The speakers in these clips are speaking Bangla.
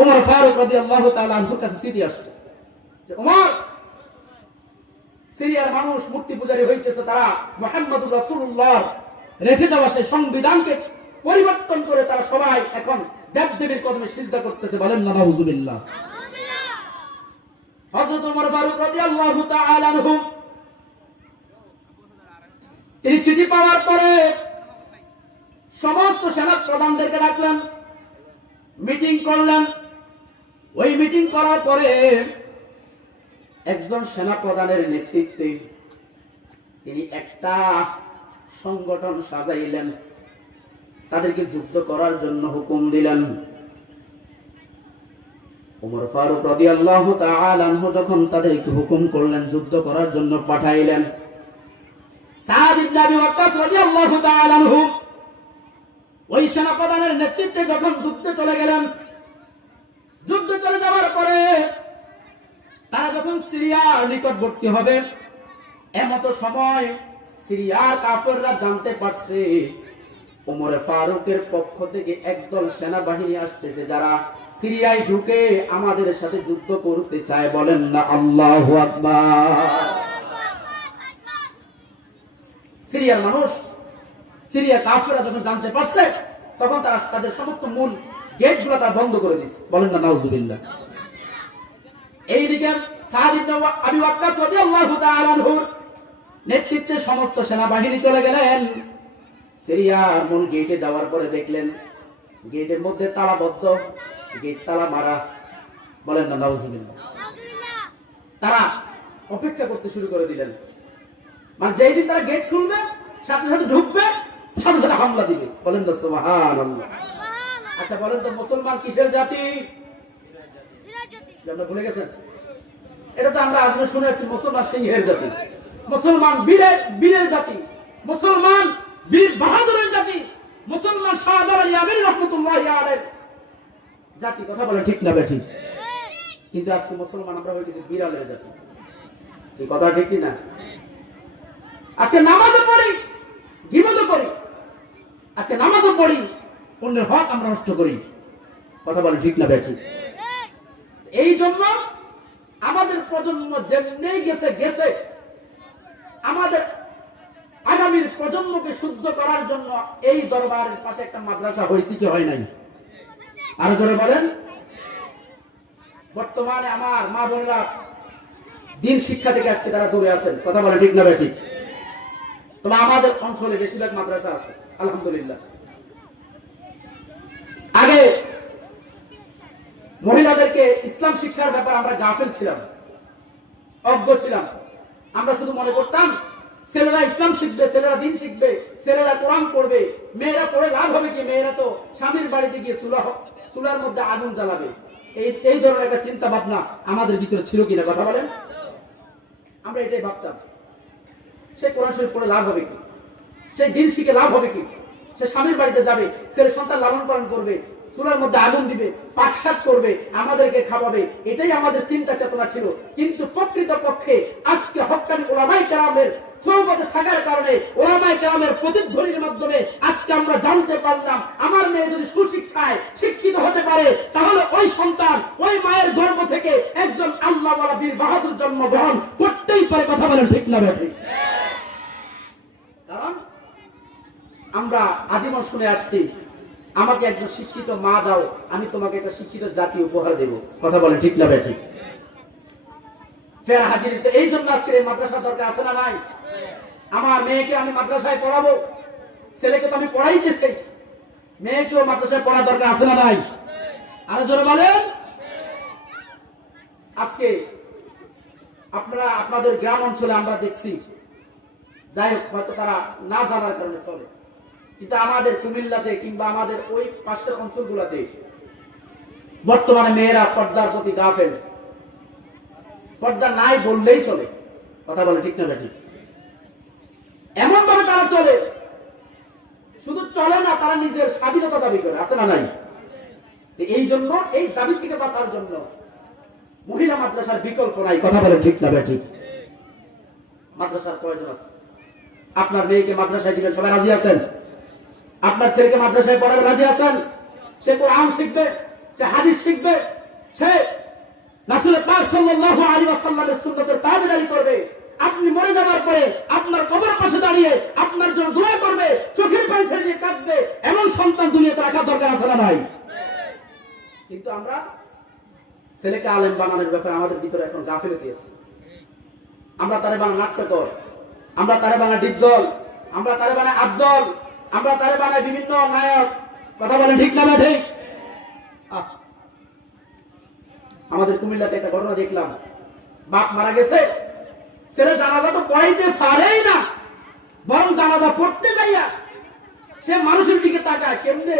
ওমর ফারুক রাদিয়াল্লাহু তাআলা আনহুর কাছে চিঠি আসছে যে ওমর, সিরিয়ার মানুষ মূর্তি পূজারী হইতেছে, তারা মুহাম্মদুর রাসূলুল্লাহ রেখে যাওয়া সেই সংবিধানকে পরিবর্তন করে তারা সবাই এখন দেবদেবীর কদমে সিজদা করতেছে। বলেন না নাউযুবিল্লাহ। হযরত ওমর ফারুক রাদিয়াল্লাহু তাআলা আনহু তিনি চিঠি পাওয়ার পরে সমস্ত সেনা প্রধানদেরকে ডাকলেন, মিটিং করলেন। ওই মিটিং করার পরে একজন সেনা প্রধানের নেতৃত্বে তিনি একটা সংগঠন সাজাইলেন, তাদেরকে যুদ্ধ করার জন্য হুকুম দিলেন। ওমর ফারুক রাদিয়াল্লাহু তাআলা আনহু যখন তাদেরকে হুকুম করলেন, যুদ্ধ করার জন্য পাঠাইলেন, সাদ ইবনে আবি ওয়াক্কাস রাদিয়াল্লাহু তাআলা আনহু ওই সেনা প্রধানের নেতৃত্বে যখন যুদ্ধে চলে গেলেন, যুদ্ধে চলে যাওয়ার পরে তারা যখন সিরিয়ার নিকটবর্তী হবে, এমত সময় সিরিয়ার কাফেররা জানতে পারছে ওমর ফারুকের পক্ষ থেকে একদল সেনাবাহিনী আসতেছে, যারা সিরিয়ায় ঢুকে আমাদের সাথে যুদ্ধ করতে চায়। বলেন না আল্লাহু আকবার। সিরিয়ার মানুষ, সিরিয়ার কাফেররা যখন জানতে পারছে, তখন তারা তাদের সমস্ত মূল গেটগুলো তারা বন্ধ করে দিয়েছে। বলেন না নাউযুবিল্লাহ। এইদিকে সাদ ইবনে আবি ওয়াক্কাস রাদিয়াল্লাহু তাআলা আনহুর নেতৃত্বে সমস্ত সেনাবাহিনী চলে গেলেন। সিরিয়ার মূল গেটে যাওয়ার পরে দেখলেন গেটের মধ্যে তালাবদ্ধ, গেট তালা মারা। বলেন না নাউযুবিল্লাহ। তারা অপেক্ষা করতে শুরু করে দিলেন, মানে যেই দিন তারা গেট খুলবে, সাথে সাথে ঢুকবে, সাথে সাথে হামলা দিবে। বলেন না সুবহানাল্লাহ। আচ্ছা বলেন তো, মুসলমান কিসের জাতি? আপনারা ভুলে গেছেন? এটা তো আমরা আজকে শুনে আসছি, মুসলমান সিংহের জাতি, মুসলমান বীরের জাতি, মুসলমান বীর বাহাদুরের জাতি, মুসলমান শাহজালাল আলী আমির রাহমাতুল্লাহি আলাইহি জাতি। কথা বলে ঠিক না বেঠিক? কিন্তু আজকে মুসলমান আমরা হয়ে গেছি বিড়ালের জাতি। এই কথা ঠিক না? আজকে নামাজও পড়ি, গীবতও করি, আজকে নামাজও পড়ি, অন্যের হক আমরা নষ্ট করি। কথা বলে ঠিক না বেঠিক? এই জন্য আমাদের প্রজন্ম যেমনি গেছে গেছে, আমাদের আগামীর প্রজন্মকে শুদ্ধ করার জন্য এই দরবারের পাশে একটা মাদ্রাসা হয়েছে কি হয় নাই? আরো জোরে বলেন। বর্তমানে আমার মা বোনেরা দিন শিক্ষা থেকে আজকে তারা দূরে আছেন। কথা বলে ঠিক না বেঠিক? তবে আমাদের অঞ্চলে বেশিরভাগ মাদ্রাসা আছে আলহামদুলিল্লাহ। আগে মহিলাদেরকে ইসলাম শিক্ষার ব্যাপারে আমরা গাফিল ছিলাম, অজ্ঞ ছিলাম। আমরা শুধু মনে করতাম ছেলেরা ইসলাম শিখবে, ছেলেরা দিন শিখবে, ছেলেরা কোরআন পড়বে, মেয়েরা পড়ে লাভ হবে কি? মেয়েরা তো স্বামীর বাড়িতে গিয়ে চুলার মধ্যে আগুন জ্বালাবে। এই ধরনের একটা চিন্তা ভাবনা আমাদের ভিতরে ছিল কিনা? কথা বলেন। আমরা এটাই ভাবতাম, সে কোরআন শরীফ পড়ে লাভ হবে কি? সে দিন শিখে লাভ হবে কি? সে স্বামীর বাড়িতে যাবে, ছেলে সন্তান লালন পালন করবে, চুলার মধ্যে আগুন দিবে, পাকশাক করবে, আমাদেরকে খাওয়াবে। এটাই আমাদের চিন্তা চেতনা ছিল। কিন্তু প্রকৃত পক্ষে আজকে হক্কানি উলামায়ে কেরামের সোহবতে থাকার কারণে, উলামায়ে কেরামের প্রতিধ্বনির মাধ্যমে আজকে আমরা জানতে পারলাম, আমার মেয়ে যদি সুশিক্ষায় শিক্ষিত হতে পারে, তাহলে ওই সন্তান ওই মায়ের গর্ভ থেকে একজন আল্লাহওয়ালা বীর বাহাদুর জন্মগ্রহণ করতেই পারে। কথা বলেন ঠিক না বেঠিক? কারণ আমরা আজীবন শুনে আসছি, আমাকে একজন শিক্ষিত মা দাও, আমি তোমাকে একটা শিক্ষিত জাতি উপহার দেব। কথা বলেন ঠিক না বেঠিক? ফের হাজির। এই জন্য আজকে এই মাদ্রাসা দরকার আছে না নাই? আমার মেয়েকে আমি মাদ্রাসায় পড়াবো, ছেলেকে তো আমি পড়াইতেছি, মেয়েকেও মাদ্রাসায় পড়া দরকার আছে না নাই? আরো জোরে বলেন। আজকে আপনারা আপনাদের গ্রাম অঞ্চলে আমরা দেখছি, যাই হোক হয়তো তারা না জানার কারণে চলে, কিন্তু আমাদের কুমিল্লাতে কিংবা আমাদের ওই পাশের অঞ্চলগুলোতে বর্তমানে মেয়েরা পর্দার প্রতি গাফেল, পর্দা নাই বললেই চলে। কথা বলে ঠিক না বেঠিক? এমন ভাবে তারা চলে, শুধু চলে না, তারা নিজের স্বাধীনতা দাবি করে। আছে না নাই? এই জন্য এই দাবি থেকে বাঁচার জন্য মহিলা মাদ্রাসার বিকল্প নাই। কথা বলে ঠিক না বেঠিক? মাদ্রাসার প্রয়োজন আছে। আপনার মেয়েকে মাদ্রাসায় দিবেন, সবাই রাজি আছেন? আপনার ছেলেকে মাদ্রাসায় পড়াবেন, রাজি আছেন? সে কোরআন শিখবে, সে হাদিস শিখবে, সে রাসূল পাক সাল্লাল্লাহু আলাইহি ওয়াসাল্লামের সুন্নতের তাবেদারি করবে। আপনি মরে যাওয়ার পরে আপনার কবরের পাশে দাঁড়িয়ে আপনার জন্য দোয়া করবে, চোখের পানি ছেড়ে দিয়ে কাঁদবে, এমন সন্তান দুনিয়াতে রাখা দরকার আছে না নাই? কিন্তু আমরা ছেলেকে আলেম বানানোর ব্যাপারে আমাদের ভিতরে এখন গাফিলতি আছে। আমরা তারে বানাই নাট্যকর, আমরা তারে বানাই ডিপজল, আমরা তারে বানাই আফজল, আমরা তারে বানাই বিভিন্ন নায়ক। কথা বলেন ঠিক না না ঠিক? আমাদের কুমিল্লাতে একটা ঘটনা দেখলাম, বাপ মারা গেছে, ছেলে জানাজা তো পড়াইতে পারেই না, বরং জানাজা পড়তে যাইয়া সে মানুষের দিকে তাকায়, কেমনে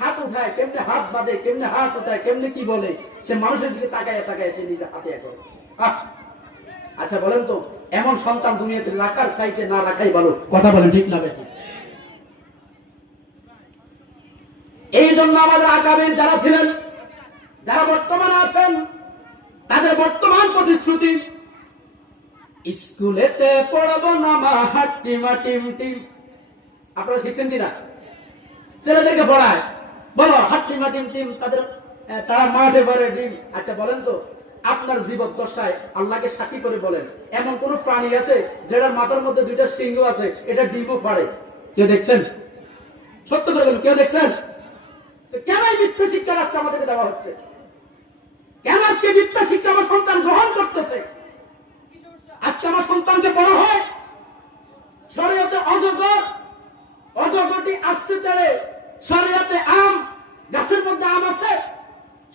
হাত উঠায়, কেমনে হাত বাঁধে, কেমনে হাত উঠায়, কেমনে কি বলে, সে মানুষের দিকে তাকায় তাকায় সে নিজে হাতে করে। আচ্ছা বলেন তো, এমন সন্তান দুনিয়াতে রাখার চাইতে না রাখাই ভালো। কথা বলেন ঠিক না বেঠিক? এই জন্য আমাদের আকাবের যারা ছিলেন, যারা বর্তমানে আছেন, তাদের বর্তমান প্রতিশ্রুতি, স্কুলেতে পড়াবো না মা হাট্টিমা টিম টিম। আপনারা শিখছেন কিনা? ছেলেদেরকে পড়ায়, বলো হাট্টিমা টিম টিম, তারা মাঠে পড়ে ডিম। আচ্ছা বলেন তো, আপনার জীবদ্দশায় আল্লাহকে সাক্ষী করে বলেন, এমন কোন প্রাণী আছে যেটার মাথার মধ্যে দুইটা সিংহ আছে, এটা ডিমও পারে? কেউ দেখছেন? সত্য করে বলুন, কেউ দেখছেন? কেন এই মিথ্যা শিক্ষা রাস্তা আমাদেরকে দেওয়া হচ্ছে? কেন আজকে মিথ্যা শিক্ষা আমার সন্তান গ্রহণ করতেছে? আজকে আমার সন্তানকে বড় হয় শরীয়তে অজগর, অজগরটি আসতে পারে, শরীয়তে আম, গাছের মধ্যে আম আছে,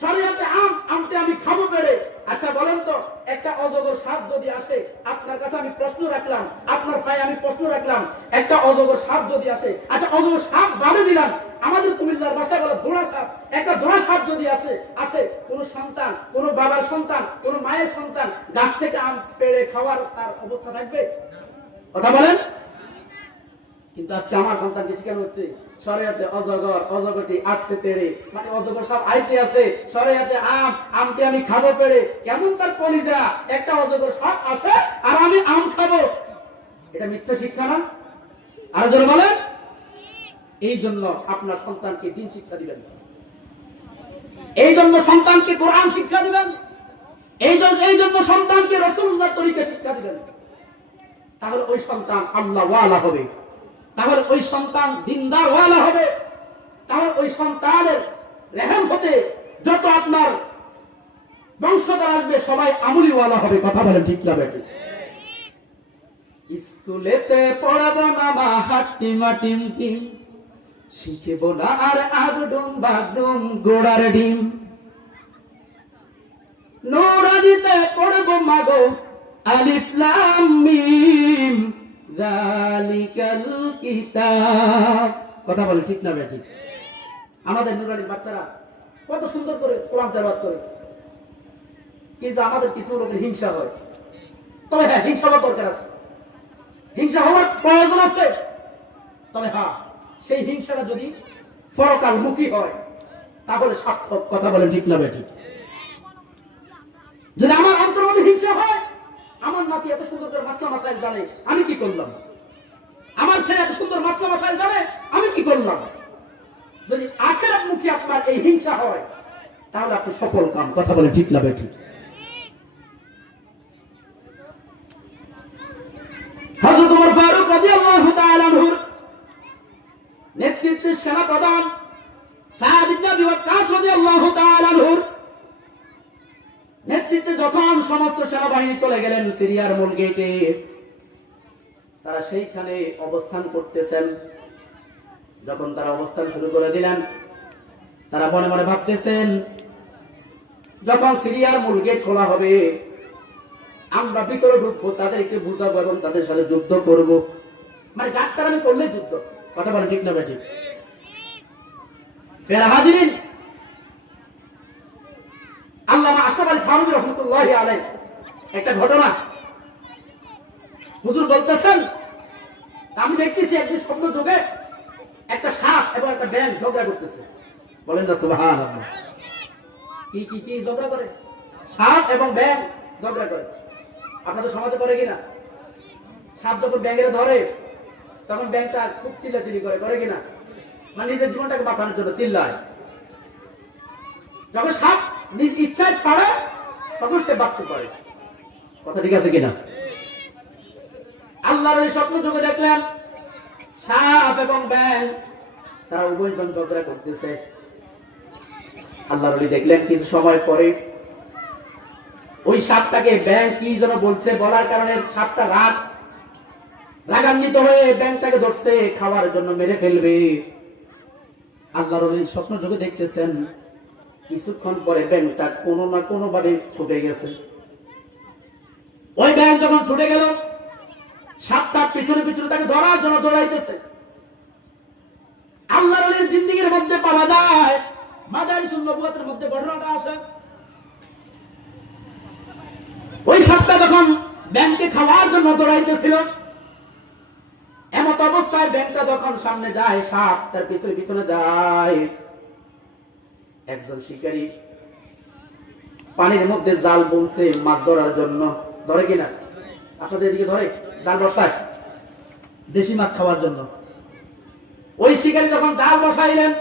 শরীয়তে আম, আমটি আমি খাবো পেরে। আচ্ছা বলেন তো, একটা অজগর সাপ যদি আসে, আপনার কাছে আমি প্রশ্ন রাখলাম, আপনার ভাই আমি প্রশ্ন রাখলাম, একটা অজগর সাপ যদি আসে, আচ্ছা অজগর সাপ বাদে দিলাম, আমাদের কুমিল্লার ভাষায় বলে দোড়া সাপ, একটা দোড়া সাপ যদি আসে, কোন সন্তান, কোন বাবার সন্তান, কোন মায়ের সন্তান গাছ থেকে আম পেড়ে খাওয়ার তার অবস্থা থাকবে? কথা বলেন। কিন্তু আজকে আমার সন্তানকে শিখানো হচ্ছে শরীয়তে অজগর, অজগরটি আসতে পেরে, মানে অজগর সব আইতে আছে, শরীয়তে আম, আমটি আমি খাবো পেরে। কেমন তার কলিজা, একটা অজগর সাপ আসে আর আমি আম খাবো। এটা মিথ্যা শিক্ষা না? আর জোরে বলেন। এই জন্য আপনার সন্তানকে দ্বীন শিক্ষা দিবেন, এই জন্য সন্তানকে কোরআন শিক্ষা দিবেন, এই জন্য সন্তানকে রাসূলুল্লাহর তরিকা শিক্ষা দিবেন। তাহলে ওই সন্তান আল্লাহ ওয়ালা হবে, তাহলে ওই সন্তান দিনদার ওয়ালা হবে, তাহলে ওই সন্তানের রেহেম হতে যত আপনার বংশধর আসবে সবাই আমলি ওয়ালা হবে। কথা বলেন ঠিক না বেটি? স্কুলেতে পড়াবো না মা হাট্টিমা টিম টিম, শিখব না আর আগডুম বাগডুম গোড়ার ডিম, নুরানিতে পড়বো মাগো আলিফ লাম মিম যালিকাল কিতাব। কথা বলে ঠিক না বেঠিক? আমাদের নুরানির বাচ্চারা কত সুন্দর করে কোরআন তেলাওয়াত করে, কিন্তু আমাদের কিছু লোকের হিংসা হয়। তবে হ্যাঁ, হিংসা হওয়ার দরকার আছে, হিংসা হওয়ার প্রয়োজন আছে। তবে হ্যাঁ, সেই হিংসাটা যদি পরকালমুখী হয় তাহলে সার্থক। কথা বলেন ঠিক না বেঠিক? যদি আমার অন্তর মধ্যে হিংসা হয়, আমার নাতি এত সুন্দর করে মাসলা মাসাইল জানে, আমি কি করলাম? আমার ছেলে এত সুন্দর মাসলা মাসাইল জানে, আমি কি করলাম? যদি আখিরাত মুখী আপনার এই হিংসা হয় তাহলে আপনি সফল কাম। কথা বলেন ঠিক না বেঠিক? হযরত ওমর ফারুক রাদিয়াল্লাহু তাআলা আনহুর নেতৃত্বে সেনা প্রধান সাদ ইবনে আবি ওয়াক্কাস রাদিয়াল্লাহু তাআলা আনহুর নেতৃত্বে যখন সমস্ত সেনাবাহিনী চলে গেলেন সিরিয়ার মূল গেটে, তারা সেইখানে অবস্থান করতেছেন। যখন তারা অবস্থান শুরু করে দিলেন, তারা মনে মনে ভাবতেছেন, যখন সিরিয়ার মূল গেট খোলা হবে আমরা ভিতরে ঢুকবো, তাদেরকে বুঝাবো এবং তাদের সাথে যুদ্ধ করব। মানে গাটটার আমি করলে যুদ্ধ। কথা বলে ঠিক না বেটি? ফেরা হাজিরিন, আল্লামা আশরাফ আলী থানভী রাহমাতুল্লাহি আলাইহি একটা ঘটনা হুজুর বলতেছেন, আমি দেখতেছি একদিন স্বপ্ন যোগে একটা সাপ এবং একটা ব্যাঙ ঝগড়া করতেছে। বলেন না সুবহানাল্লাহ? কি কি কি ঝগড়া করে? সাপ এবং ব্যাঙ ঝগড়া করে। আপনাদের সমাজে করে কিনা? সাপ যখন ব্যাঙের ধরে তখন ব্যাঙটা খুব চিল্লাচিল্লি করে কিনা? মানে নিজের জীবনটাকে বাঁচানোর জন্য চিল্লায়। যখন সাপ নিজ ইচ্ছায় ছাড়ে তখন সে বাঁচতে পারে। কথা ঠিক আছে কিনা? আল্লাহর এই স্বপ্ন যোগে দেখলেন সাপ এবং ব্যাঙ তারা উভয়জন ঝগড়া করতেছে। আল্লাহর ওলি দেখলেন কিছু সময় পরে ওই সাপটাকে ব্যাঙ কি যেন বলছে, বলার কারণে সাপটা রাগান্বিত হয়ে ব্যাঙটাকে ধরছে, খাওয়ার জন্য মেরে ফেলবে। আল্লাহর ওলি স্বপ্ন যোগে দেখতেছেন কিছুক্ষণ পরে ব্যাঙটা কোনো না কোনো ভাবে ছুটে গেছে। ওই ব্যাঙ যখন ছুটে গেল সাপটা পিছনে পিছনে তাকে ধরার জন্য দৌড়াইতেছে। আল্লাহর ওলির জিন্দেগীর মধ্যে পাওয়া যায় মাদারিসুন নবুওয়াতের মধ্যে ঘটনাটা আসে। ওই সাপটা যখন ব্যাঙকে খাওয়ার জন্য দৌড়াইতেছিল, এমত অবস্থায় ব্যাঙটা যখন সামনে যায় সাপ তার পিছনে পিছনে যায়। একজন শিকারী পানির মধ্যে জাল বুনছে মাছ ধরার জন্য। ধরে কিনা? আপনাদের এদিকে ধরে জাল বসায় দেশি মাছ খাওয়ার জন্য। ওই শিকারী যখন জাল বসাইলেন,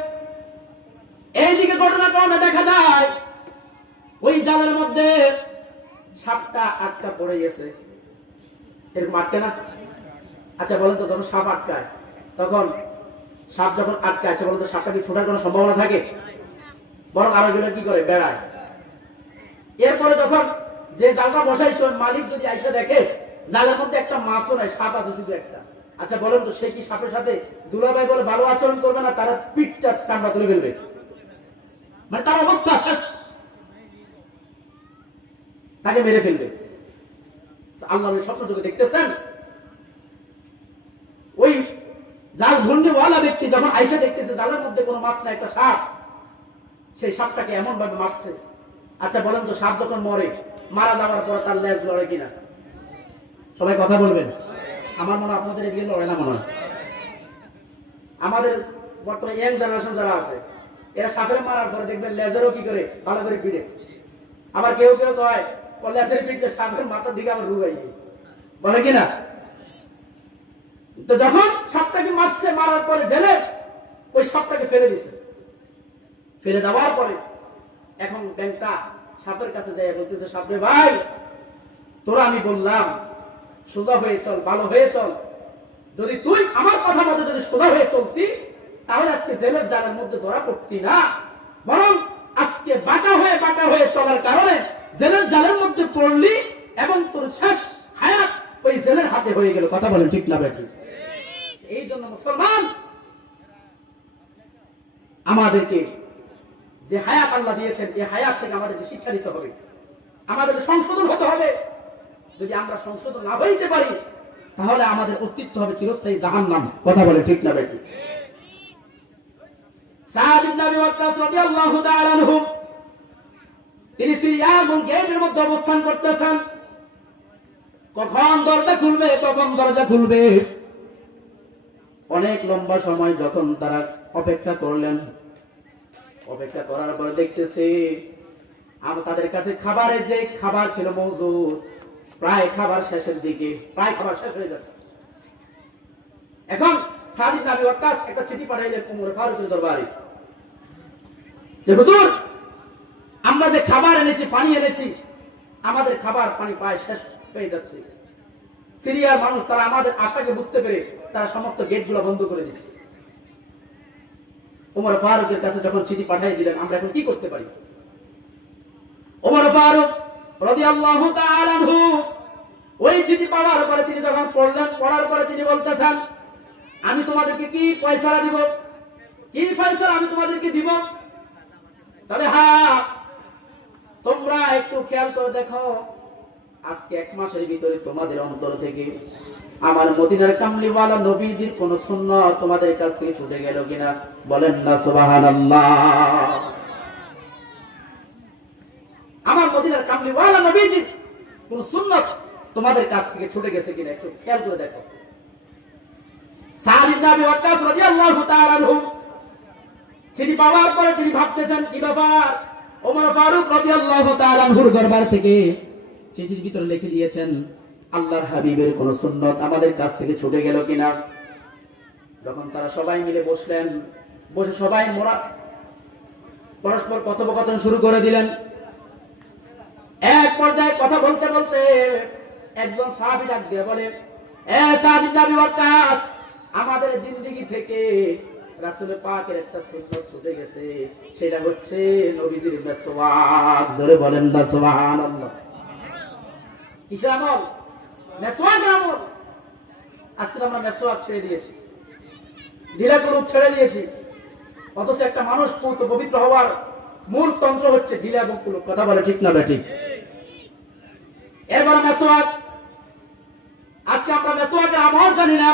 এইদিকে ঘটনাক্রমে দেখা যায় ওই জালের মধ্যে সাপটা আটকা পড়ে গেছে। এরকম আটকে না? আচ্ছা বলেন তো, যখন সাপ আটকায় তখন সাপ যখন আটকায়, আচ্ছা বলেন তো সাপটা কি ছোটার কোনো সম্ভাবনা থাকে? বরং আরো গুলো কি করে, বেড়ায়। এরপরে যখন যে জালটা বসাইছে মালিক যদি আইসা দেখে জালের মধ্যে একটা মাছও নাই, সাপ আছে শুধু একটা, আচ্ছা বলেন তো সে কি সাপের সাথে দুলাভাই বলে ভালো আচরণ করবে না তারা পিঠটা চামড়া তুলে ফেলবে? মানে তার অবস্থা শেষ, তাকে মেরে ফেলবে। আল্লাহর স্বপ্ন যোগে দেখতেছেন ওই জাল ঘূর্ণিওয়ালা ব্যক্তি যখন আইসা দেখতেছে জালের মধ্যে কোনো মাছ না, একটা সাপ, সেই সাপটাকে এমন ভাবে মারছে। আচ্ছা বলেন তো সাপ যখন মরে, মারা যাওয়ার পর তার লেজ লড়ে কিনা? সবাই কথা বলবেন। আমার মনে হয় আপনাদের এদিকে লড়ে না মনে হয়। আমাদের বর্তমানে ইয়াং জেনারেশন যারা আছে এরা সাপের মারার পরে দেখবেন লেজারও কি করে ভালো করে ফিরে। আবার কেউ কেউ কয় লেজারে ফিরতে সাপের মাথার দিকে আবার রুগাই বলে কিনা? তো যখন সাপটাকে মারছে, মারার পরে জেলে ওই সাপটাকে ফেলে দিছে। ফেলে দেওয়ার পরে এখন ব্যাংকটা সাপের কাছে যায় বলতেছে, সাপরে ভাই তোরা আমি বললাম সোজা হয়ে চল, ভালো হয়ে চল, যদি তুই আমার কথা মতো যদি সোজা হয়ে চলতি তাহলে আজকে জেলের জালের মধ্যে ধরা পড়তি না, বরং আজকে বাঁকা হয়ে চলার কারণে জেলের জালের মধ্যে পড়লি এবং তোর শেষ হায়াত ওই জেলের হাতে হয়ে গেল। কথা বলেন ঠিক না বেঠি? এই জন্য মুসলমান আমাদেরকে যে হায়াত আল্লাহ দিয়েছেন এই হায়াত থেকে আমাদেরকে শিক্ষা দিতে হবে, আমাদেরকে সংশোধন হতে হবে। যদি আমরা সংশোধন না হইতে পারি তাহলে আমাদের অস্তিত্ব হবে চিরস্থায়ী জাহান্নাম। কথা বলে ঠিক না বেঠি? সাদ ইবনে আবি ওয়াক্কাস রাদিয়াল্লাহু তাআলা আনহু তিনি সিরিয়ার মূল গেটের মধ্যে অবস্থান করতেছেন। কখন দরজা খুলবে অনেক লম্বা সময় যখন তারা অপেক্ষা করলেন, অপেক্ষা করার পর দেখতেছে তাদের কাছে খাবারের যে খাবার ছিল মজুদ, প্রায় খাবার শেষের দিকে, প্রায় খাবার শেষ হয়ে যাচ্ছে। এখন সাদ ইবনে আবি ওয়াক্কাস একটা চিঠি পাঠাইলেন উমর ফারুকের দরবারে যে হুজুর আমরা যে খাবার এনেছি, পানি এনেছি, আমাদের খাবার পানি প্রায় শেষ হয়ে যাচ্ছে। সিরিয়ার মানুষ তারা আমাদের আশাকে বুঝতে পেরে তারা সমস্ত গেটগুলো বন্ধ করে দিচ্ছে। ওমর ফারুকের কাছে যখন চিঠি পাঠিয়ে দিলেন, আমরা এখন কি করতে পারি? ওমর ফারুক রাদিয়াল্লাহু তাআলা আনহু ওই চিঠি পাওয়ার পরে তিনি যখন পড়লেন, পড়ার পরে তিনি বলতেছেন, আমি তোমাদেরকে কি ফয়সালা দিব, কি ফয়সালা আমি তোমাদেরকে দিব, তবে হ্যাঁ তোমরা একটু খেয়াল করে দেখো আজকে 1 মাসের ভিতরে তোমাদের অন্তর থেকে আমার মদিনার কামলিওয়ালা নবীজির কোন সুন্নাত তোমাদের কাছ থেকে ছুটে গেল কিনা? বলেন না সুবহানাল্লাহ। আমার মদিনার কামলিওয়ালা নবীজির কোন সুন্নাত তোমাদের কাছ থেকে ছুটে গেছে কিনা একটু খেয়াল করে দেখো। সাদ ইবনে আবি ওয়াক্কাস রাদিয়াল্লাহু তাআলা আনহু চিঠি পাওয়ার পরে তিনি ভাবতেছেন কি ব্যাপার। ওমর ফারুক রাদিয়াল্লাহু তাআলা আনহুর দরবার থেকে চিঠির ভিতরে লিখে দিয়েছেন আল্লাহর হাবিবের কোন সুন্নাত আমাদের কাছ থেকে ছুটে গেল কিনা। যখন তারা সবাই মিলে বসলেন, বসে সবাই পরস্পর কথোপকথন শুরু করে দিলেন। এক পর্যায়ে কথা বলতে বলতে একজন সাহাবী ডাক দিয়ে বলে, এ সাদ ইবনে আবি ওয়াক্কাস, আমাদের জিন্দেগি থেকে রাসূল পাকের একটা সুন্নাত ছুটে গেছে, সেটা হচ্ছে নবীজির মেসওয়াক। জোরে বলেন না সুবহানাল্লাহ। কিসের আমল? মেসওয়াকের আমল। আজকে আমরা মেসওয়াক ছেড়ে দিয়েছি, ঢিলা কুলুপ ছেড়ে দিয়েছি, অথচ একটা মানুষ পবিত্র হওয়ার মূল তন্ত্র হচ্ছে ঢিলা এবং কুলুপ। কথা বলে ঠিক না ঠিক? এরপর মেসওয়াক। আজকে আমরা মেসওয়াকের আমল জানি না,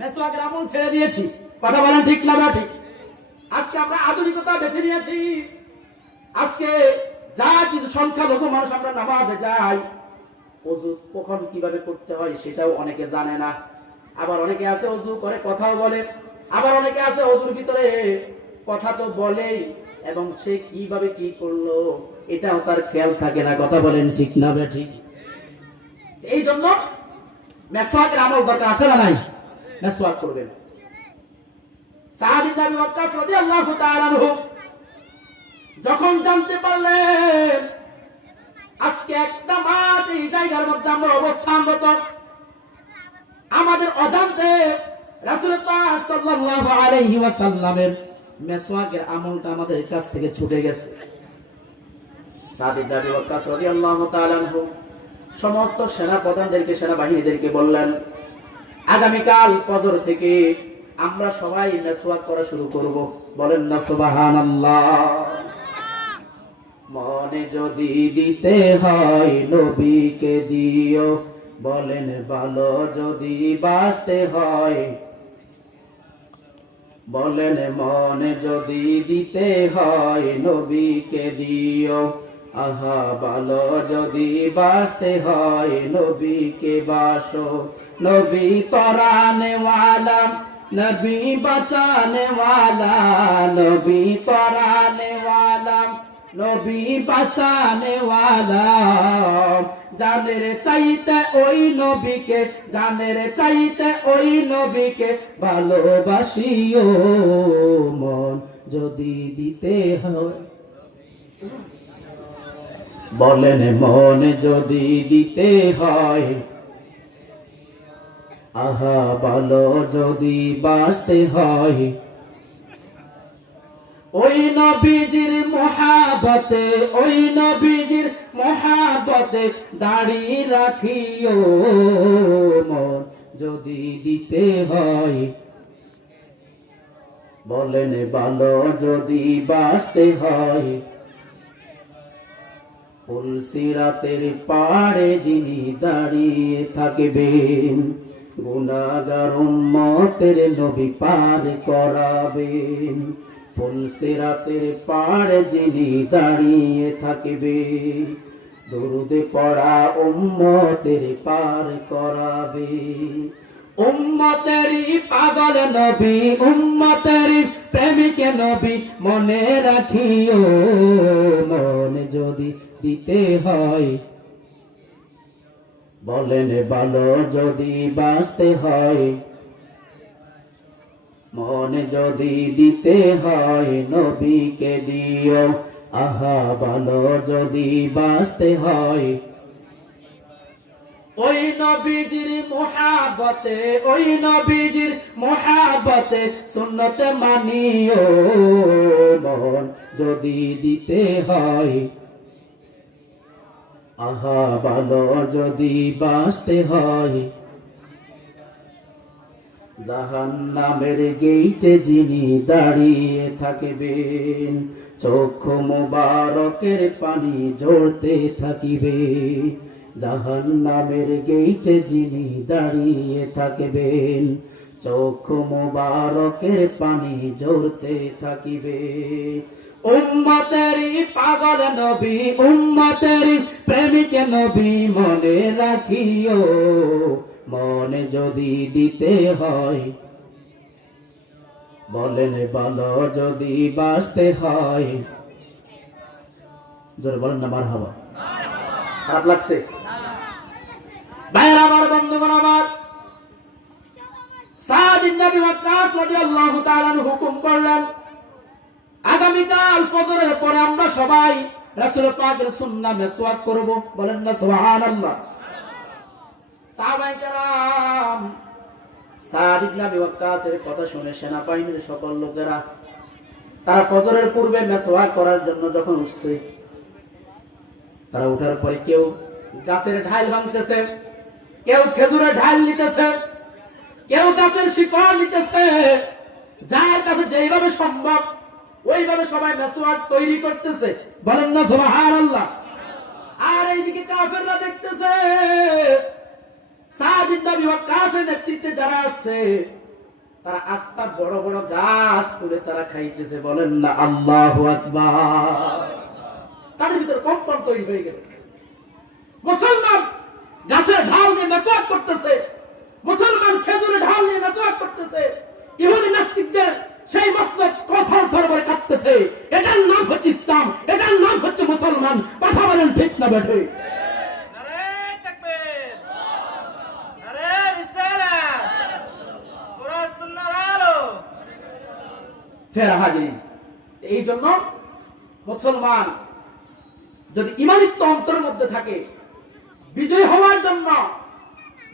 মেসওয়াকের আমল ছেড়ে দিয়েছি। কথা বলেন ঠিক না ঠিক? আজকে আমরা আধুনিকতা বেছে নিয়েছি। আজকে যা কিছু সংখ্যালঘু মানুষ আমরা নামাজে যাই, ওযু কখন কিভাবে করতে হয় সেটাও অনেকে জানে না। আবার অনেকে আছে ওযু করে কথাও বলে, আবার অনেকে আছে ওযুর ভিতরে কথা তো বলেই এবং সে কিভাবে কি করলো এটাও তার খেয়াল থাকে না। কথা বলেন ঠিক না ঠিক? এই জন্য মেসওয়াকের আমল দরকার আছে না নাই? মেসওয়াক করবেন। সাদ ইবনে আবি ওয়াক্কাস রাদিয়াল্লাহু তাআলা আনহু যখন জানতে পারলেন আজকে একটা মাস এই জায়গার মধ্যে আমরা অবস্থানরত, আমাদের অজান্তে রাসূল পাক সাল্লাল্লাহু আলাইহি ওয়াসাল্লামের মেসওয়াকের আমলটা আমাদের কাছ থেকে ছুটে গেছে। সাদ ইবনে আবি ওয়াক্কাস রাদিয়াল্লাহু তাআলা আনহু সমস্ত সেনাপ্রধানদেরকে, সেনাবাহিনীদেরকে বললেন, আগামীকাল ফজর থেকে আমরা সবাই মেসওয়াক করা শুরু করব। বলেন না সুবহানাল্লাহ। মনে যদি দিতে হয় নবীকে দিও, বলেন ভালো যদি বাঁচতে হয়, বলেন মনে যদি দিতে হয় নবীকে দিও, আহা ভালো যদি বাঁচতে হয় নবীকে বাসো। নবী তরানে ওয়ালা, নবী বাঁচানে ওয়ালা, নবী তরানে ওয়ালা, নবী বাঁচানে ওয়ালা। জানের চাইতে ওই নবীকে, জানের চাইতে ওই নবীকে ভালোবাসিও, মন যদি দিতে হয়, বলেন মন যদি দিতে হয়, আহা ভালো যদি বাঁচতে হয়, ওই নবীজির মহাবতে, ওই নবীজির মহাবতে দাঁড়িয়ে রাখিও, মন যদি দিতে হয়, বলেন ভালো যদি বাঁচতে হয়। ফুলসিরাতের পাড়ে যিনি দাঁড়িয়ে থাকবেন, গুনাহগার উম্মতের নবী পার করাবেন। ফুলসিরাতের পাড়ে যিনি দাঁড়িয়ে থাকবে, দরুদ পড়া উম্মতের পার করাবে। উম্মতেরই পাগল নবী, উম্মতেরই প্রেমিক নবী, মনে রাখিও, মন যদি দিতে হয়, বলেন ভালো যদি বাঁচতে হয়, মন যদি দিতে হয় নবীকে দিও, আহা ভালো যদি বাঁচতে হয়। ওই নবীজির মহাবতে, ওই নবীজির মহাবতে সুন্নতে মানিও, মন যদি দিতে হয়, আহা ভালো যদি বাঁচতে হয়। জাহান্নামের গেইটে যিনি দাঁড়িয়ে থাকবেন, চক্ষু মোবারকের পানি ঝরতে থাকিবে। জাহান্নামের গেইটে যিনি দাঁড়িয়ে থাকবেন, চক্ষু মোবারকের পানি ঝরতে থাকিবে। উম্মতেরই পাগল নবী, উম্মতেরই প্রেমিক নবী, মনে রাখিও, মনে যদি দিতে হয়, বলেন ভালো যদি বাঁচতে হয়। জোরে বলেন না মারহাবা। খারাপ লাগছে? ভাইরা আমার, বন্ধুগণ আমার, সাদ ইবনে আবি ওয়াক্কাস রাদিয়াল্লাহু তাআলা হুকুম করলেন, আগামী আগামীকাল ফজরের পরে আমরা সবাই রাসূল পাকের সুন্নাহ মিসওয়াক করব, বলেন না সুবহানাল্লাহ। সাহাবায়ে কেরাম সাদ ইবনে আবি ওয়াক্কাসের কথা শুনে সেনাবাহিনীর সকল লোকেরা তারা ফজরের পূর্বে মিসওয়াক করার জন্য যখন উঠছে, তারা উঠার পরে কেউ গাছের ঢাল ভাঙতেছে, কেউ খেজুরের ঢাল নিতেছে, কেউ গাছের শিকড় নিতেছে, যার কাছে যেইভাবে সম্ভব ওইভাবে সবাই মিসওয়াক তৈরি করতেছে, বলেন না সুবহানাল্লাহ। আর এইদিকে কাফেররা দেখতেছে সাদ ইবনে আবি ওয়াক্কাসের নেতৃত্বে যারা আসছে তারা আস্তা বড় বড় গাছ তুলে তারা খাইতেছে, বলেন না আল্লাহু আকবার। তাদের ভিতরে কম্পন তৈরি হয়ে গেল। মুসলমান গাছের ঢাল নিয়ে মিসওয়াক করতেছে, মুসলমান খেজুরের ঢাল নিয়ে মিসওয়াক করতেছে, ইহুদি নাস্তিকদের সেই মসনদ কথার ধরে কাটতেছে। এটার নাম হচ্ছে ইসলাম, এটার নাম হচ্ছে মুসলমান। কথা বলেন ঠিক না বেঠে? নারে তাকবীর, নারে রিসালাত, কোরআন সুন্নাহর আলো। ফের হাজির। এই জন্য মুসলমান যদি ঈমানিত্ব অন্তরের মধ্যে থাকে, বিজয় হওয়ার জন্য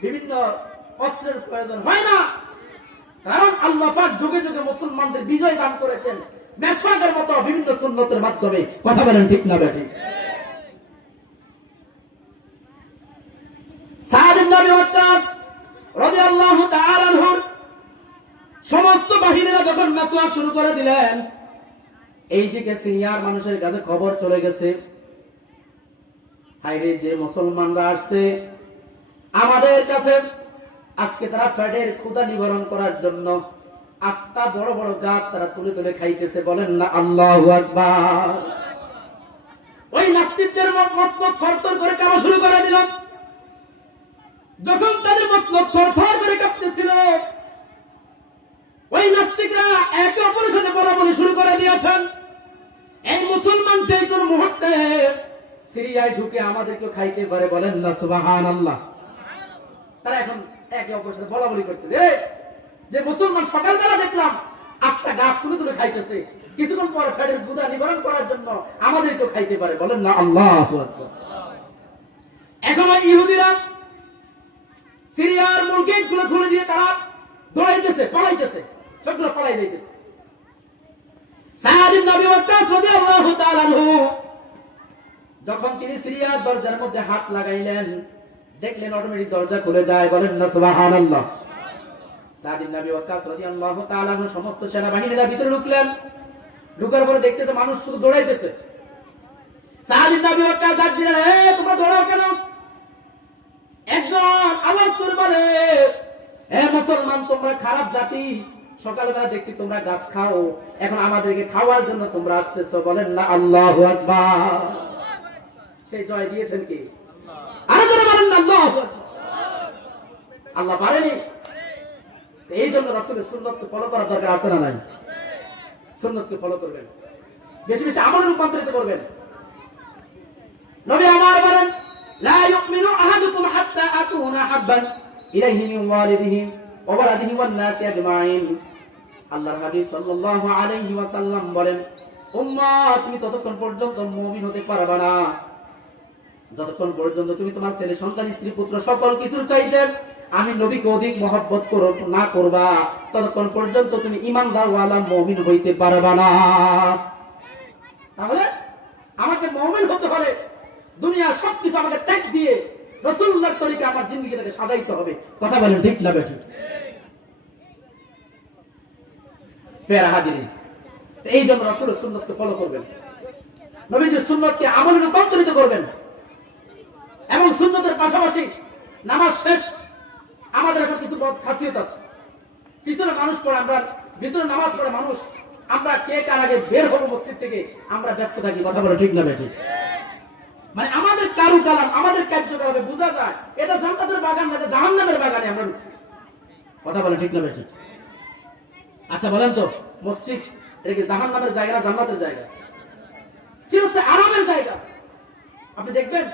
বিভিন্ন অস্ত্রের প্রয়োজন হয় না। কারণ আল্লাহ পাক যুগে যুগে মুসলমানদের বিজয় দান করেছেন মিসওয়াকের মতো বিভিন্ন সুন্নতের মাধ্যমে। কথা বলেন ঠিক না বেঠিক? সাদ ইবনে আবি ওয়াক্কাস রাদিয়াল্লাহু তাআলা আনহু সমস্ত বাহিনীরা যখন মিসওয়াক শুরু করে দিলেন, এইদিকে সিরিয়ার মানুষের কাছে খবর চলে গেছে, হায়রে যে মুসলমানরা আসছে আমাদের কাছে, আজকে তারা পেটের ক্ষুধা নিবারণ করার জন্য আস্তা বড় বড় গাছ তারা তুলে তুলে খাইতেছে, বলেন না আল্লাহু আকবার। ওই নাস্তিকদের মস্তক থরথর করে কাঁপা শুরু করে দিল। যখন তাদের মস্তক থরথর করে কাঁপতেছিল, ওই নাস্তিকরা একে অপরের সাথে বলাবলি শুরু করে দিয়েছেন, এই মুসলমান যে কোনো মুহূর্তে সিরিয়ায় ঢুকে আমাদেরকে খাইতে পারে, বলেন না সুবহানাল্লাহ। তারা এখন একে অপরের সাথে বলাবলি করতেছে যে মুসলমান সকালবেলা দেখলাম আস্তা গাছ তুলে তুলে খাইতেছে, কিছুক্ষণ পরে পেটের ক্ষুধা নিবারণ করার জন্য আমাদেরকেও খাইতে পারে, বলেন না আল্লাহু আকবার। এখন ওই ইহুদিরা সিরিয়ার মূল গেটগুলো খুলে দিয়ে তারা দৌড়াইতেছে, পলাইতেছে, সবগুলো পলাই যাইতেছে। সাদ ইবনে আবি ওয়াক্কাস রাদিয়াল্লাহু তাআলা আনহু যখন তিনি সিরিয়ার দরজার মধ্যে হাত লাগাইলেন, দেখলেন অটোমেটিক দরজা খুলে যায়, বলেন না সুবহানাল্লাহ। সাদ ইবনে আবি ওয়াক্কাস রাদিয়াল্লাহু তাআলা আনহু সমস্ত সেনাবাহিনীরা ভিতরে ঢুকলেন। ঢুকার পরে দেখতেছে মানুষ শুধু দৌড়াইতেছে। সাদ ইবনে আবি ওয়াক্কাস ডাক দিলেন, তোমরা দৌড়াও কেন? একজন আওয়াজ করে বলে, মুসলমান তোমরা খারাপ জাতি, সকালবেলা দেখছি তোমরা গাছ খাও, এখন আমাদেরকে খাওয়ার জন্য তোমরা আসতেছো, বলেন না আল্লাহু আকবার। সেই জয় দিয়েছেন কি? আরো জোরে বলেন না আল্লাহু আকবার। আল্লাহ পারেনি। এই জন্য রাসূলের সুন্নাতকে ফলো করার দরকার আছে না নাই? সুন্নাতকে ফলো করবেন, বেশি বেশি আমলে রূপান্তরিত করবেন। নবী আমার বলেন, লা ইউমিনু আহাদুকুম হাত্তা আকুনা হাব্বান ইলাইহি মিন ওয়ালিদিহি ওয়া ওয়ালাদিহি ওয়ান নাসি আজমাইন। আল্লাহর হাবিব সাল্লাল্লাহু আলাইহি ওয়াসাল্লাম বলেন, উম্মত তুমি ততক্ষণ পর্যন্ত মুমিন হতে পারবে না যতক্ষণ পর্যন্ত তুমি তোমার ছেলে সন্তান স্ত্রী পুত্র সকল কিছু চাইতে আমি নবীকে অধিক মহব্বত না করবা, ততক্ষণ পর্যন্ত তুমি ঈমানদার ওয়ালা মুমিন হইতে পারবে না। তাহলে আমাকে মুমিন হতে হলে দুনিয়ার সবকিছু আমাকে ত্যাগ দিয়ে রাসূলুল্লাহর তরিকা আমার জিন্দেগিটাকে সাজাইতে হবে। কথা বলেন ঠিক না বেঠিক? প্যারা হাজিরি, এই জন্য রাসূলের সুন্নাতকে ফলো করবেন, নবীজির সুন্নাতকে আমলে রূপান্তরিত করবেন। এবং সুন্নতের পাশাপাশি নামাজ শেষ আমাদের এখন কিছু বদ খাসিয়ত আছে। পিছনে মানুষ পড়ে, আমরা ভিতরে নামাজ পড়ে মানুষ, আমরা কে কার আগে বের হবো মসজিদ থেকে আমরা ব্যস্ত থাকি। কথা বলে ঠিক না বেঠিক? মানে আমাদের কারু কালাম, আমাদের কার্যকলাপে বোঝা যায় এটা জান্নাতের বাগান না, এটা জাহান্নামের বাগানে আমরা ঢুকছি। কথা বলে ঠিক না বেঠিক? আচ্ছা বলেন তো, মসজিদ এটা কি জাহান্নামের জায়গা না জান্নাতের জায়গা? কি হচ্ছে আরামের জায়গা? আপনি দেখবেন